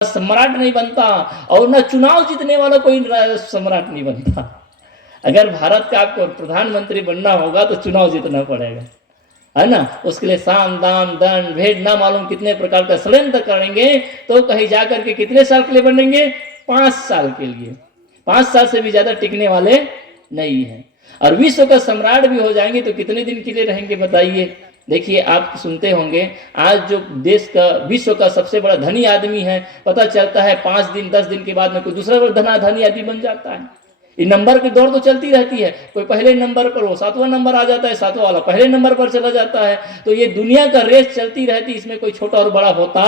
सम्राट नहीं बनता और न चुनाव जीतने वाला कोई सम्राट नहीं बनता। अगर भारत का आपको प्रधानमंत्री बनना होगा तो चुनाव जीतना पड़ेगा, है ना। उसके लिए साम दाम दंड भेद ना मालूम कितने प्रकार का षड्यंत्र करेंगे, तो कहीं जाकर के कितने साल के लिए बनेंगे? 5 साल के लिए। 5 साल से भी ज्यादा टिकने वाले नहीं है। और विश्व का सम्राट भी हो जाएंगे तो कितने दिन के लिए रहेंगे बताइए। देखिए, आप सुनते होंगे आज जो देश का विश्व का सबसे बड़ा धनी आदमी है, पता चलता है 5 दिन 10 दिन के बाद में कोई दूसरा धनी आदमी बन जाता है। ये नंबर की दौड़ तो चलती रहती है, कोई पहले नंबर पर, वो 7वां नंबर आ जाता है, 7वां वाला पहले नंबर पर चला जाता है। तो ये दुनिया का रेस चलती रहती, इसमें कोई छोटा और बड़ा होता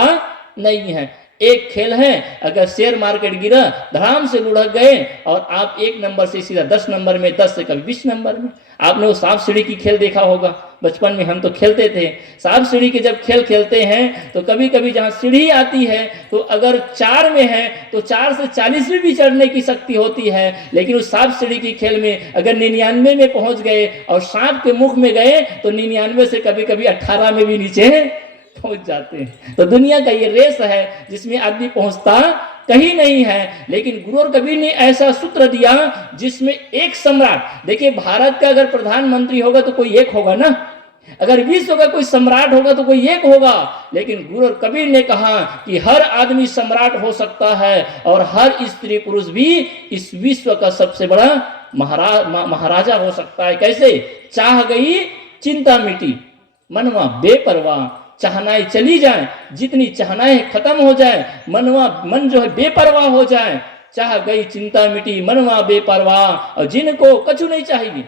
नहीं है। एक खेल है, अगर शेयर मार्केट गिरा, धड़ाम से लुढ़क गए और आप 1 नंबर से सीधा 10 नंबर में, 10 से कभी 20 नंबर में। आपने वो सांप सीढ़ी की खेल देखा होगा, बचपन में हम तो खेलते थे। सांप सीढ़ी के जब खेल खेलते हैं तो कभी कभी जहां सीढ़ी आती है तो अगर 4 में है तो 4 से 40 में भी चढ़ने की शक्ति होती है, लेकिन उस सांप सीढ़ी की खेल में अगर 99 में पहुंच गए और सांप के मुख में गए तो 99 से कभी कभी 18 में भी नीचे पहुंच जाते हैं। तो दुनिया का ये रेस है जिसमें आदमी पहुंचता कहीं नहीं है। लेकिन गुरु और कबीर ने ऐसा सूत्र दिया जिसमें एक सम्राट, देखिए भारत का अगर प्रधानमंत्री होगा तो कोई एक होगा ना, अगर विश्व का कोई सम्राट होगा तो कोई एक होगा। लेकिन गुरु और कबीर ने कहा कि हर आदमी सम्राट हो सकता है और हर स्त्री पुरुष भी इस विश्व का सबसे बड़ा महाराजा हो सकता है। कैसे? चाह गई चिंता मिटी, मनवा बेपरवाह, चाहनाएं चली जाए, जितनी चाहनाएं खत्म हो जाए, मन जो है बेपरवाह हो जाए। चाह गई चिंता मिटी, मनवा बेपरवाह, और जिनको कछु नहीं चाहिए,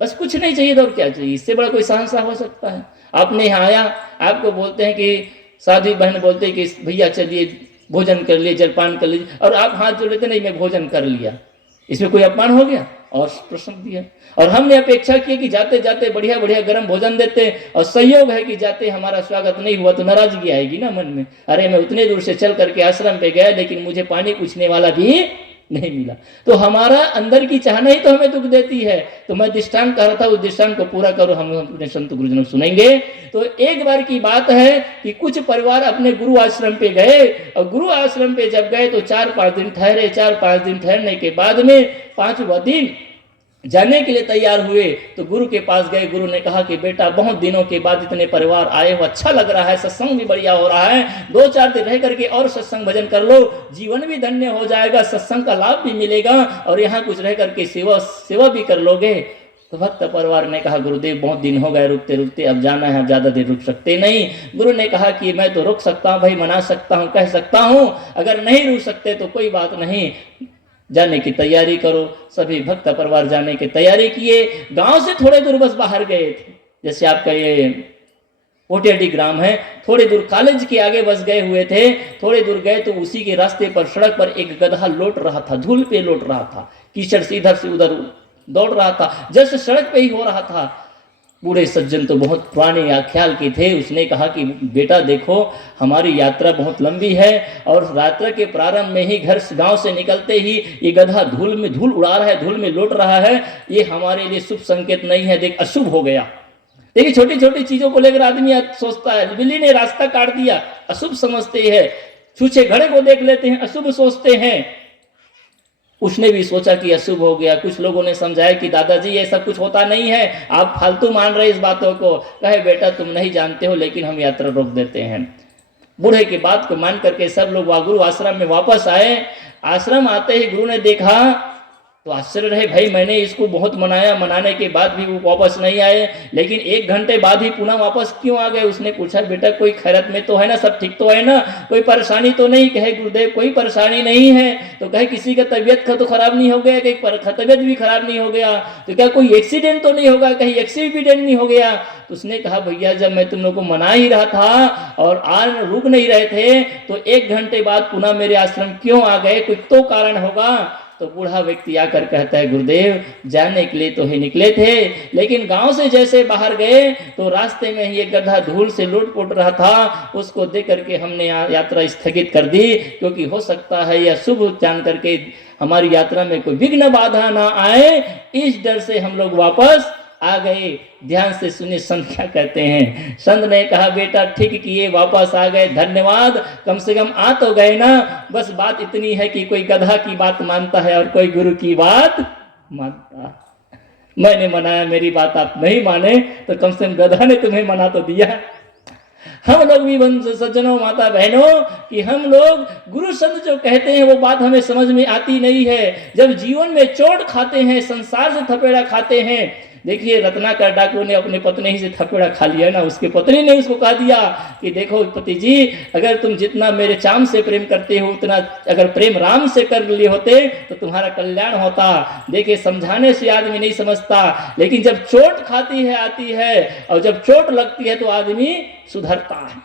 बस कुछ नहीं चाहिए तो और क्या चाहिए, इससे बड़ा कोई शहंशाह हो सकता है। आपने यहाँ आया, आपको बोलते हैं कि साधु बहन बोलते हैं कि भैया चलिए भोजन कर लिए, जलपान कर लीजिए, और आप हाथ जोड़ लेते नहीं मैं भोजन कर लिया, इसमें कोई अपमान हो गया? और प्रश्न दिया, और हमने अपेक्षा की कि जाते जाते बढ़िया बढ़िया गर्म भोजन देते, और संयोग है कि जाते हमारा स्वागत नहीं हुआ तो नाराजगी आएगी ना मन में। अरे मैं उतने दूर से चल करके आश्रम पे गया लेकिन मुझे पानी पूछने वाला भी नहीं मिला। तो हमारा अंदर की चाहना ही तो हमें दुख देती है। तो मैं दृष्टांत कर रहा था, उस दृष्टांत को पूरा करो, हम अपने संत गुरुजनों सुनेंगे। तो एक बार की बात है कि कुछ परिवार अपने गुरु आश्रम पे गए, और गुरु आश्रम पे जब गए तो 4-5 दिन ठहरे। 4-5 दिन ठहरने के बाद में 5वां दिन जाने के लिए तैयार हुए तो गुरु के पास गए। गुरु ने कहा कि बेटा बहुत दिनों के बाद इतने परिवार आए हो, अच्छा लग रहा है, सत्संग भी बढ़िया हो रहा है, 2-4 दिन रह करके और सत्संग भजन कर लो, जीवन भी धन्य हो जाएगा, सत्संग का लाभ भी मिलेगा और यहाँ कुछ रह करके सेवा भी कर लोगे। तो भक्त परिवार ने कहा गुरुदेव बहुत दिन हो गए रुकते रुकते, अब जाना है, अब ज्यादा देर रुक सकते नहीं। गुरु ने कहा कि मैं तो रुक सकता हूँ भाई, मना सकता हूँ, कह सकता हूँ, अगर नहीं रुक सकते तो कोई बात नहीं, जाने की तैयारी करो। सभी भक्त परिवार जाने की तैयारी किए। गांव से थोड़े दूर बस बाहर गए थे, जैसे आपका ये पोटेडी ग्राम है, थोड़े दूर कॉलेज के आगे बस गए हुए थे। थोड़े दूर गए तो उसी के रास्ते पर सड़क पर एक गधा लौट रहा था, धूल पे लौट रहा था, कीचड़ से इधर से उधर दौड़ रहा था, जैसे सड़क पे ही हो रहा था। बूढ़े सज्जन तो बहुत पुराने या ख्याल के थे। उसने कहा कि बेटा देखो हमारी यात्रा बहुत लंबी है और यात्रा के प्रारंभ में ही घर गांव से निकलते ही ये गधा धूल उड़ा रहा है, धूल में लौट रहा है, ये हमारे लिए शुभ संकेत नहीं है, देख अशुभ हो गया। देखिए छोटी छोटी चीजों को लेकर आदमी सोचता है, बिल्ली ने रास्ता काट दिया अशुभ समझते हैं, छूछे घड़े को देख लेते हैं अशुभ सोचते हैं। उसने भी सोचा कि अशुभ हो गया। कुछ लोगों ने समझाया कि दादाजी ये सब कुछ होता नहीं है, आप फालतू मान रहे इस बातों को। कहे बेटा तुम नहीं जानते हो लेकिन हम यात्रा रोक देते हैं। बूढ़े की बात को मान करके सब लोग गुरु आश्रम में वापस आए। आश्रम आते ही गुरु ने देखा तो आश्चर्य रहे, भाई मैंने इसको बहुत मनाया, मनाने के बाद भी वो वापस नहीं आए, लेकिन 1 घंटे बाद ही पुनः वापस क्यों आ गए। उसने पूछा बेटा कोई खैरत में तो है ना, सब ठीक तो है ना, कोई परेशानी तो नहीं। कहे गुरुदेव कोई परेशानी नहीं है। तो कहे किसी का तबीयत तो खराब नहीं हो गया, कहीं तबीयत भी खराब नहीं हो गया, तो क्या कोई एक्सीडेंट तो नहीं होगा, कहीं एक्सीडेंट नहीं हो गया। तो उसने कहा भैया जब मैं तुम लोग को मना ही रहा था और आज रुक नहीं रहे थे तो 1 घंटे बाद पुनः मेरे आश्रम क्यों आ गए, कोई तो कारण होगा। तो बूढ़ा व्यक्ति आकर कहता है गुरुदेव जाने के लिए तो ही निकले थे, लेकिन गांव से जैसे बाहर गए तो रास्ते में ही एक गधा धूल से लुट-पुट रहा था, उसको देख करके हमने यात्रा स्थगित कर दी, क्योंकि हो सकता है यह शुभ जान करके हमारी यात्रा में कोई विघ्न बाधा ना आए, इस डर से हम लोग वापस आ गए, ध्यान से सुने संत क्या कहते हैं। संत ने कहा बेटा ठीक किए, वापस आ गए, धन्यवाद, कम से कम आ तो गए ना। बस बात इतनी है कि कोई गधा की बात मानता है और कोई गुरु की बात मानता। मैंने मनाया, मेरी बात आप नहीं माने तो कम से कम गधा ने तुम्हें मना तो दिया। हम लोग भी सज्जनों, माता बहनों, कि हम लोग गुरु संत जो कहते हैं वो बात हमें समझ में आती नहीं है। जब जीवन में चोट खाते हैं, संसार से थपेड़ा खाते हैं। देखिए रत्नाकर डाकू ने अपनी पत्नी ही से थपेड़ा खा लिया ना, उसकी पत्नी ने उसको कहा दिया कि देखो पति जी, अगर तुम जितना मेरे चाम से प्रेम करते हो उतना अगर प्रेम राम से कर लिए होते तो तुम्हारा कल्याण होता। देखिए समझाने से आदमी नहीं समझता, लेकिन जब चोट खाती है आती है और जब चोट लगती है तो आदमी सुधरता है।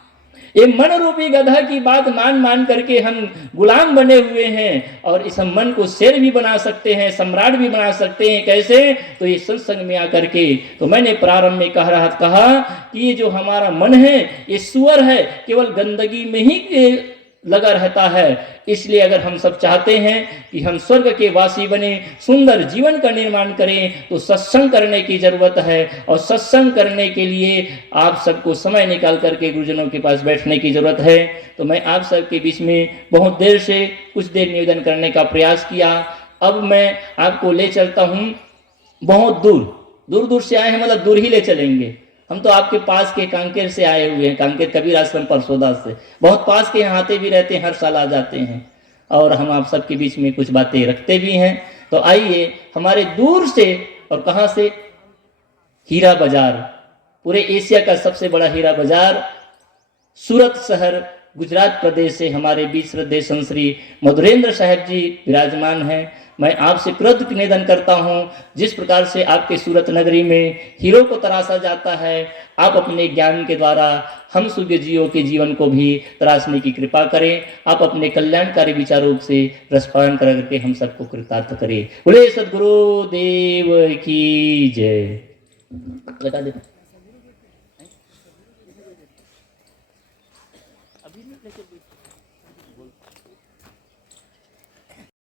ये मन रूपी गधा की बात मान मान करके हम गुलाम बने हुए हैं, और इस मन को शेर भी बना सकते हैं, सम्राट भी बना सकते हैं। कैसे? तो ये सत्संग में आकर के। तो मैंने प्रारंभ में कहा कि ये जो हमारा मन है ये सुअर है, केवल गंदगी में ही लगा रहता है। इसलिए अगर हम सब चाहते हैं कि हम स्वर्ग के वासी बने, सुंदर जीवन का निर्माण करें, तो सत्संग करने की जरूरत है। और सत्संग करने के लिए आप सबको समय निकाल करके गुरुजनों के पास बैठने की जरूरत है। तो मैं आप सबके बीच में बहुत देर से कुछ देर निवेदन करने का प्रयास किया। अब मैं आपको ले चलता हूँ बहुत दूर, दूर दूर से आए हैं, मतलब दूर ही ले चलेंगे। हम तो आपके पास के कांकेर से आए हुए हैं, कांकेर कबीर आश्रम परसोदा से, बहुत पास के यहाँ आते भी रहते हैं, हर साल आ जाते हैं, और हम आप सबके बीच में कुछ बातें रखते भी हैं। तो आइए, हमारे दूर से, और कहाँ से, हीरा बाजार, पूरे एशिया का सबसे बड़ा हीरा बाजार, सूरत शहर, गुजरात प्रदेश से हमारे बीच श्रद्धेय संत श्री मधुरेंद्र साहब जी विराजमान हैं। मैं आपसे कृतज्ञ निवेदन करता हूं, जिस प्रकार से आपके सूरत नगरी में हीरो को तराशा जाता है, आप अपने ज्ञान के द्वारा हम सूर्य जीवों के जीवन को भी तराशने की कृपा करें। आप अपने कल्याणकारी विचारों से रसपान करके हम सबको कृतार्थ करें। बोले सद्गुरु देव की जय। लगा दे।